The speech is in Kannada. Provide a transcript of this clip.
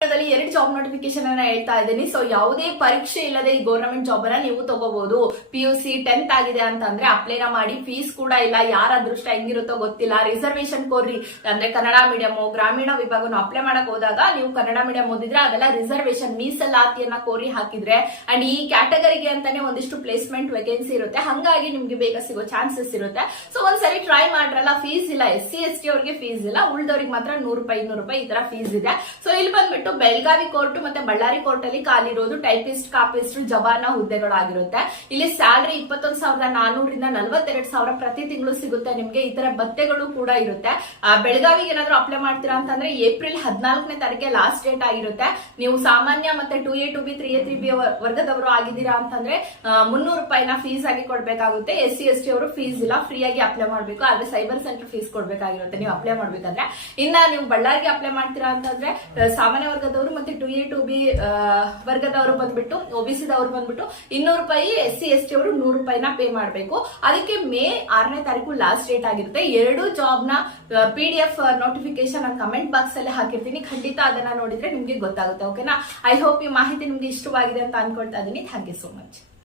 ಎರಡು ಜಾಬ್ ನೋಟಿಫಿಕೇಶನ್ ಅನ್ನ ಹೇಳ್ತಾ ಇದ್ದೀನಿ. ಸೊ ಯಾವುದೇ ಪರೀಕ್ಷೆ ಇಲ್ಲದೆ ಈ ಗೌರ್ಮೆಂಟ್ ಜಾಬ್ ಅನ್ನ ನೀವು ತಗೋಬಹುದು. PUC 10th ಆಗಿದೆ ಅಂತಂದ್ರೆ ಅಪ್ಲೈನ ಮಾಡಿ, ಫೀಸ್ ಕೂಡ ಇಲ್ಲ. ಯಾರ ಅದೃಷ್ಟ ಹೆಂಗಿರುತ್ತೋ ಗೊತ್ತಿಲ್ಲ. ರಿಸರ್ವೇಶನ್ ಕೋರಿ ಅಂದ್ರೆ ಕನ್ನಡ ಮೀಡಿಯಂ ಗ್ರಾಮೀಣ ವಿಭಾಗನ ಅಪ್ಲೈ ಮಾಡಕ್ ಹೋದಾಗ ನೀವು ಕನ್ನಡ ಮೀಡಿಯಂ ಓದಿದ್ರೆ ಅದೆಲ್ಲ ರಿಸರ್ವೇಶನ್ ಮೀಸಲಾತಿಯನ್ನ ಕೋರಿ ಹಾಕಿದ್ರೆ ಅಂಡ್ ಈ ಕ್ಯಾಟಗರಿಗೆ ಅಂತಾನೆ ಒಂದಿಷ್ಟು ಪ್ಲೇಸ್ಮೆಂಟ್ ವೇಕೆನ್ಸಿ ಇರುತ್ತೆ. ಹಂಗಾಗಿ ನಿಮ್ಗೆ ಬೇಗ ಸಿಗೋ ಚಾನ್ಸಸ್ ಇರುತ್ತೆ. ಸೊ ಒಂದ್ಸರಿ ಟ್ರೈ ಮಾಡ್ರಲ್ಲ. ಫೀಸ್ ಇಲ್ಲ, SC/ST ಅವ್ರಿಗೆ ಫೀಸ್ ಇಲ್ಲ, ಉಳಿದವ್ರಿಗೆ ಮಾತ್ರ ₹100 ಈ ತರ ಫೀಸ್ ಇದೆ. ಸೊ ಇಲ್ಲಿ ಬಂದ್ಬಿಟ್ಟು ಬೆಳಗಾವಿ ಕೋರ್ಟ್ ಮತ್ತೆ ಬಳ್ಳಾರಿ ಕೋರ್ಟ್ ಅಲ್ಲಿ ಖಾಲಿರೋದು ಟೈಪಿಸ್ಟ್, ಕಾಪಿಸ್ಟ್, ಜವಾನ ಹುದ್ದೆಗಳಾಗಿರುತ್ತೆ. ಇಲ್ಲಿ ಸ್ಯಾಲರಿ 21,400 ರಿಂದ 42,000 ಪ್ರತಿ ತಿಂಗಳು ಸಿಗುತ್ತೆ ನಿಮ್ಗೆ. ಈ ತರ ಭತ್ಯೆಗಳು ಕೂಡ ಇರುತ್ತೆ. ಬೆಳಗಾವಿಗೆ ಏನಾದ್ರು ಅಪ್ಲೈ ಮಾಡ್ತೀರಾ ಅಂತಂದ್ರೆ ಏಪ್ರಿಲ್ 14ನೇ ತಾರೀಕೆ ಲಾಸ್ಟ್ ಡೇಟ್ ಆಗಿರುತ್ತೆ. ನೀವು ಸಾಮಾನ್ಯ ಮತ್ತೆ 2A 2B 3A 3B ವರ್ಗದವರು ಆಗಿದ್ದೀರಾ ಅಂತಂದ್ರೆ ₹300 ಫೀಸ್ ಆಗಿ ಕೊಡ್ಬೇಕಾಗುತ್ತೆ. SC/ST ಅವರು ಫೀಸ್ ಇಲ್ಲ, ಫ್ರೀ ಆಗಿ ಅಪ್ಲೈ ಮಾಡ್ಬೇಕು. ಆದ್ರೆ ಸೈಬರ್ ಸೆಂಟರ್ ಫೀಸ್ ಕೊಡ್ಬೇಕಾಗಿರುತ್ತೆ ನೀವು ಅಪ್ಲೈ ಮಾಡ್ಬೇಕಂದ್ರೆ. ಇನ್ನ ನೀವು ಬಳ್ಳಾರಿಗೆ ಅಪ್ಲೈ ಮಾಡ್ತೀರಾ ಅಂತಂದ್ರೆ ಸಾಮಾನ್ಯ ವರ್ಗದವರು ಮತ್ತೆ 2A 2B ವರ್ಗದವರು ಬಂದ್ಬಿಟ್ಟು OBC ದವರು ಬಂದ್ಬಿಟ್ಟು ₹200, SC/ST ಅವರು ₹100 ಪೇ ಮಾಡಬೇಕು. ಅದಕ್ಕೆ ಮೇ 6ನೇ ತಾರೀಕು ಲಾಸ್ಟ್ ಡೇಟ್ ಆಗಿರುತ್ತೆ. ಎರಡು ಜಾಬ್ ನ PDF ನೋಟಿಫಿಕೇಶನ್ ನಾನು ಕಮೆಂಟ್ ಬಾಕ್ಸ್ ಅಲ್ಲಿ ಹಾಕಿರ್ತೀನಿ. ಖಂಡಿತ ಅದನ್ನ ನೋಡಿದ್ರೆ ನಿಮ್ಗೆ ಗೊತ್ತಾಗುತ್ತೆ. ಓಕೆನಾ? ಐ ಹೋಪ್ ಈ ಮಾಹಿತಿ ನಿಮ್ಗೆ ಇಷ್ಟವಾಗಿದೆ ಅಂತ ಅನ್ಕೊಳ್ತಾ ಇದೀನಿ. Thank you so much.